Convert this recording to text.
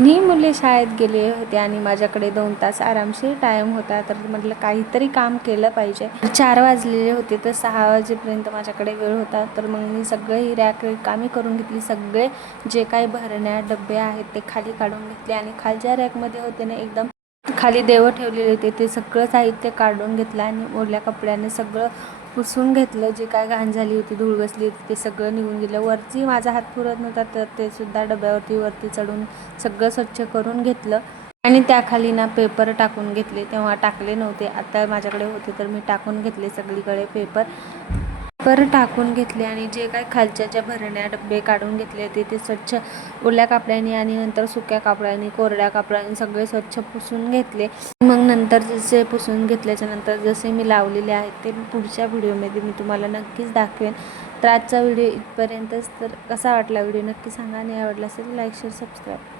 मी मुले शाळेत गेले होते आणि माझ्याकडे दोन तास आरामशीर टाईम होता. तर म्हटलं काहीतरी काम केलं पाहिजे. चार वाजलेले होते तर सहा वाजेपर्यंत माझ्याकडे वेळ होता. तर मग मी सगळे ही रॅक कामे करून घेतली. सगळे जे काही भरण्या डबे आहेत ते खाली काढून घेतले आणि खालच्या रॅकमध्ये होते ना एकदम खाली देवं ठेवलेले होते. ते सगळं साहित्य काढून घेतलं आणि ओल्या कपड्याने सगळं पुसून घेतलं. जे काय घाण झाली होती धूळ बसली होती ते सगळं निघून गेलं. वरती माझा हात पुरत नव्हता तर ते सुद्धा डब्यावरती वरती चढून सगळं स्वच्छ करून घेतलं. आणि त्याखाली ना पेपर टाकून घेतले. तेव्हा टाकले नव्हते. आता माझ्याकडे होते तर मी टाकून घेतले सगळीकडे पेपर. पेपर टाकून घेतले आणि जे काय खालच्या ज्या भरण्या डबे काढून घेतले होते ते स्वच्छ ओल्या कापड्याने आणि नंतर सुक्या कापडाने कोरड्या कापडाने सगळे स्वच्छ पुसून घेतले. मग नंतर जसे पुसून घेतल्याच्या नंतर जसे मी लावलेले आहेत ते पुढच्या व्हिडिओमध्ये मी तुम्हाला नक्कीच दाखवेन. तर आजचा व्हिडिओ इथपर्यंतच. तर कसा वाटला व्हिडिओ नक्की सांगा आणि आवडला असेल लाईक शेअर सबस्क्राईब.